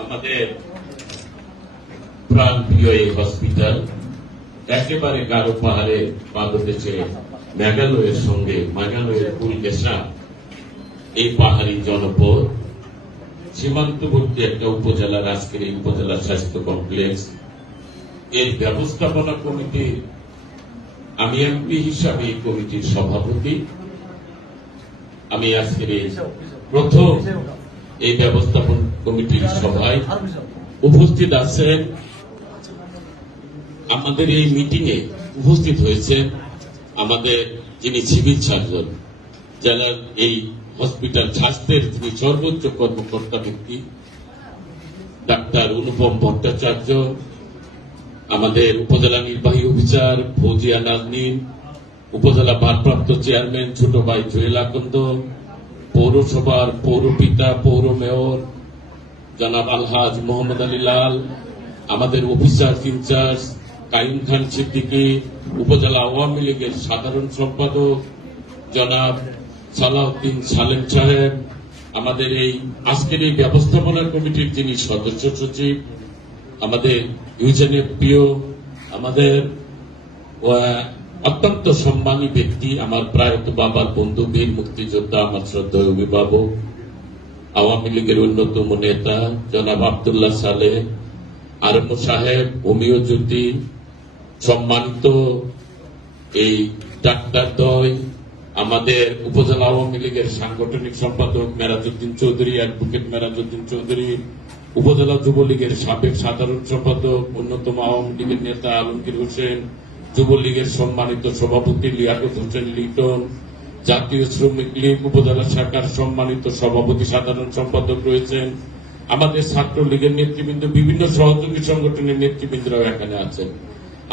আমাদের প্রাণপ্রিয় এই হসপিটাল একেবারে গারো পাহাড়ের পাদদেশে মেঘালয়ের সঙ্গে মেঘালয়ের কুলদেশা এই পাহাড়ি জনপদ সীমান্তবর্তী একটা উপজেলার আজকের এই উপজেলা স্বাস্থ্য কমপ্লেক্স এর ব্যবস্থাপনা কমিটি আমি এমপি হিসাবে এই কমিটির সভাপতি। আমি আজকের এই প্রথম এই ব্যবস্থাপন কমিটির সভায় উপস্থিত আছেন। আমাদের এই মিটিং এ উপস্থিত হয়েছেন আমাদের যিনি সিভিল সার্জন জেলার এই হসপিটাল স্বাস্থ্যের যিনি সর্বোচ্চ কর্মকর্তা ব্যক্তি ডাক্তার অনুপম ভট্টাচার্য, আমাদের উপজেলা নির্বাহী অফিসার ফৌজিয়া নাজনীন, উপজেলা ভারপ্রাপ্ত চেয়ারম্যান ছোট ভাই জুয়েল আকন্দ, পৌরসভার পৌরপিতা পৌর মেয়র জনাব আলহাজ মোহাম্মদ আলী লাল, আমাদের অফিসার ইনচার্জ কাইম খান সিদ্দিকী, উপজেলা আওয়ামী লীগের সাধারণ সম্পাদক জনাব সালাউদ্দিন সালেম সাহেব, আমাদের এই আজকের এই ব্যবস্থাপনা কমিটির যিনি সদস্য সচিব, আমাদের ইউজেনের প্রিয় আমাদের অত্যন্ত সম্মানী ব্যক্তি, আমার প্রায়ত বাবার বন্ধু বীর মুক্তিযোদ্ধা, আমার শ্রদ্ধেয় অভিভাবক, আওয়ামী লীগের অন্যতম নেতা জনাব আব্দুল্লাহ সালেহ, আরম সাহেব, হোমিও জ্যোতি, সম্মানিত এই ডাক্তারদ্বয়, আমাদের উপজেলা আওয়ামী লীগের সাংগঠনিক সম্পাদক মেরাজউদ্দিন চৌধুরী, অ্যাডভোকেট মেরাজউদ্দিন চৌধুরী, উপজেলা যুবলীগের সাবেক সাধারণ সম্পাদক অন্যতম আওয়ামী লীগের নেতা আলমগীর হোসেন, যুবলীগের সম্মানিত সভাপতি লিয়াকত হোসেন লিটন, জাতীয় শ্রমিক লীগ উপজেলা শাখার সম্মানিত সভাপতি সাধারণ সম্পাদক রয়েছেন, আমাদের ছাত্রলীগের নেতৃবৃন্দ, বিভিন্ন সহযোগী সংগঠনের নেতৃবৃন্দরাও এখানে আছেন,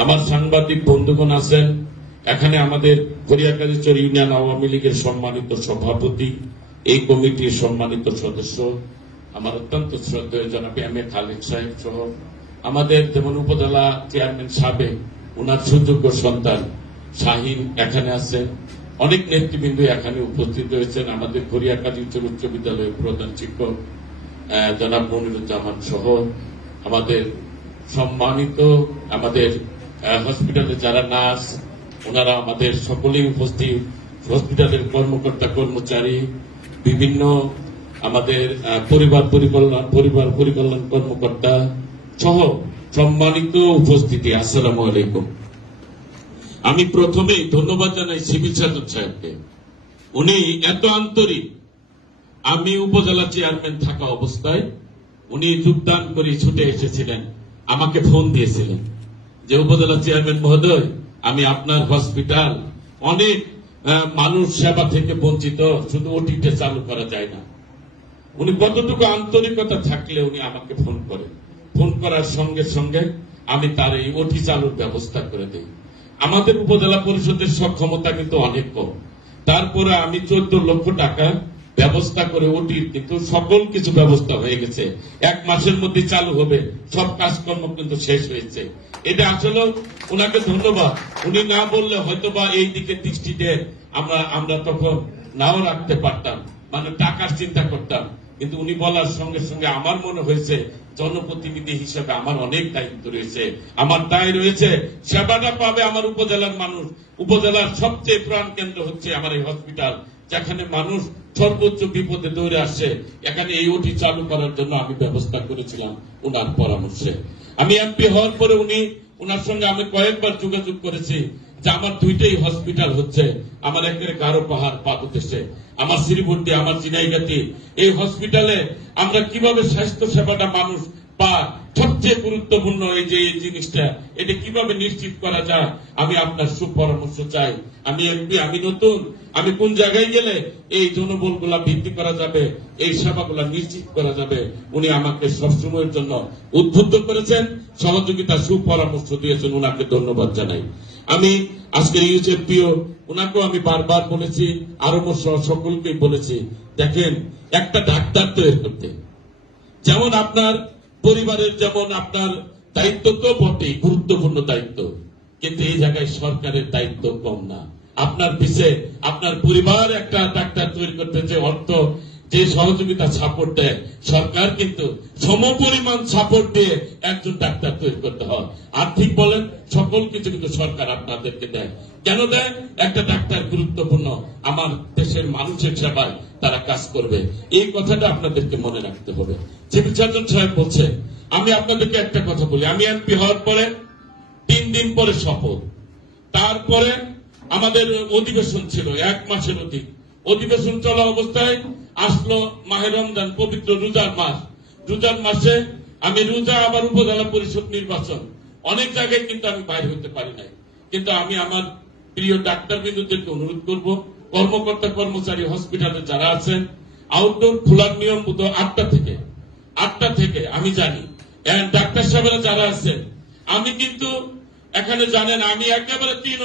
আমার সাংবাদিক বন্ধুগণ আছেন এখানে, আমাদের গড়িয়াকালীচর ইউনিয়ন আওয়ামী লীগের সম্মানিত সভাপতি, এই কমিটির সম্মানিত সদস্য আমার অত্যন্ত শ্রদ্ধেয় জনাব এম এ খালেদ সাহেব সহ আমাদের যেমন উপজেলা চেয়ারম্যান সাবেক ওনার সুযোগ্য সন্তান শাহিন এখানে আছেন, অনেক নেতৃবৃন্দ এখানে উপস্থিত রয়েছেন, আমাদের গড়িয়াকালীচর উচ্চ বিদ্যালয়ের প্রধান শিক্ষক জনাব মনিরুজ্জামান সহ আমাদের সম্মানিত আমাদের হসপিটালে যারা নার্স ওনারা আমাদের সকলেই উপস্থিত, হসপিটালের কর্মকর্তা কর্মচারী, বিভিন্ন আমাদের পরিবার পরিকল্যাণ কর্মকর্তা সহ সম্মানিত উপস্থিতি, আসসালামু আলাইকুম। আমি প্রথমেই ধন্যবাদ জানাই সিভিল সার্জন সাহেবকে, উনি এত আন্তরিক। আমি উপজেলা চেয়ারম্যান থাকা অবস্থায় উনি যোগদান করে ছুটে এসেছিলেন, আমাকে ফোন দিয়েছিলেন যে উপজেলা চেয়ারম্যান মহোদয়, আমি আপনার হসপিটাল অনেক মানুষ সেবা থেকে বঞ্চিত, শুধু ওটিতে চালু করা যায় না। উনি কতটুকু আন্তরিকতা থাকলে উনি আমাকে ফোন করেন, ফোন করার সঙ্গে সঙ্গে আমি তার এই ওটি চালুর ব্যবস্থা করে দিই। আমাদের উপজেলা পরিষদের সক্ষমতা কিন্তু অনেক কম, তারপরে আমি 14 লক্ষ টাকা ব্যবস্থা করে ওটির কিন্তু সকল কিছু ব্যবস্থা হয়ে গেছে, 1 মাসের মধ্যে চালু হবে, সব কাজকর্ম কিন্তু শেষ হয়েছে। এটা আসলে ওনাকে ধন্যবাদ। উনি না বললে হয়তোবা এই দিকে দৃষ্টিতে আমরা তখন নাও রাখতে পারতাম, মানে টাকার চিন্তা করতাম, কিন্তু উনি বলার সঙ্গে সঙ্গে আমার মনে হয়েছে জনপ্রতিনিধি হিসেবে আমার অনেক দায়িত্ব রয়েছে, আমার দায় রয়েছে, সেবাটা পাবে আমার উপজেলার মানুষ। উপজেলার সবচেয়ে প্রাণ কেন্দ্র হচ্ছে আমার এই হসপিটাল, যেখানে মানুষ সর্বোচ্চ বিপদে দৌড়ে আসছে, এখানে এই ওটি চালু করার জন্য আমি ব্যবস্থা করেছিলাম ওনার পরামর্শে। আমি এমপি হওয়ার পরে ওনার সঙ্গে আমি কয়েকবার যোগাযোগ করেছি যে আমার 2টাই হসপিটাল হচ্ছে, আমার একেবারে গারো পাহাড় পাদদেশে, আমার শ্রীবর্দী, আমার চিনাইগাতি, এই হসপিটালে আমরা কিভাবে স্বাস্থ্য সেবাটা মানুষ পায়, সবচেয়ে গুরুত্বপূর্ণ এই যে এই জিনিসটা, এটা কিভাবে নিশ্চিত করা যায়, আমি আপনার সুপরামর্শ চাই। আমি এমপি, আমি নতুন, আমি কোন জায়গায় গেলে এই জনবলগুলা বৃদ্ধি করা যাবে, এই সেবাগুলা নিশ্চিত করা যাবে, উনি আমাকে সবসময়ের জন্য উদ্বুদ্ধ করেছেন, সহযোগিতা সুপরামর্শ দিয়েছেন, উনাকে ধন্যবাদ জানাই। আমি আজকের ইউজেপিও ওনাকেও আমি বারবার বলেছি, আরো সকলকেই বলেছি, দেখেন একটা ডাক্তার তৈরি করতে যেমন আপনার পরিবারের যেমন আপনার দায়িত্ব তো বটেই, গুরুত্বপূর্ণ দায়িত্ব, কিন্তু এই জায়গায় সরকারের দায়িত্ব কম না। আপনার পিছে আপনার পরিবার একটা ডাক্তার তৈরি করতে যে অর্থ যে সহযোগিতা সাপোর্ট দেয় সরকার কিন্তু সমপরিমাণ সাপোর্ট দিয়ে একজন ডাক্তার তৈরি করতে হয়। আর্থিক বলেন সকল কিছু কিন্তু সরকার আপনাদেরকে দেয়। কেন দেয়? একটা ডাক্তার গুরুত্বপূর্ণ, আমার দেশের মানুষের সেবায় তারা কাজ করবে, এই কথাটা আপনাদেরকে মনে রাখতে হবে। সিভিল সার্জন সাহেব বলছে, আমি আপনাদেরকে একটা কথা বলি, আমি এমপি হওয়ার পরে 3 দিন পরে শপথ, তারপরে আমাদের অধিবেশন ছিল 1 মাসের অধিক। অধিবেশন চলা অবস্থায় আসলো মাহে রমজান, পবিত্র রোজার মাস। রোজার মাসে আমি রোজা, আবার উপজেলা পরিষদ নির্বাচন, অনেক জায়গায় কিন্তু আমি বাইরে হতে পারি নাই। কিন্তু আমি আমার প্রিয় ডাক্তার বিন্দুদেরকে অনুরোধ করব, কর্মকর্তা কর্মচারী হসপিটালে যারা আছেন, আউটডোর খোলার নিয়ম 8টা থেকে আমি জানি। ডাক্তার সাহেবেরা যারা আছেন, আমি কিন্তু এখানে জানেন আমি একেবারে 3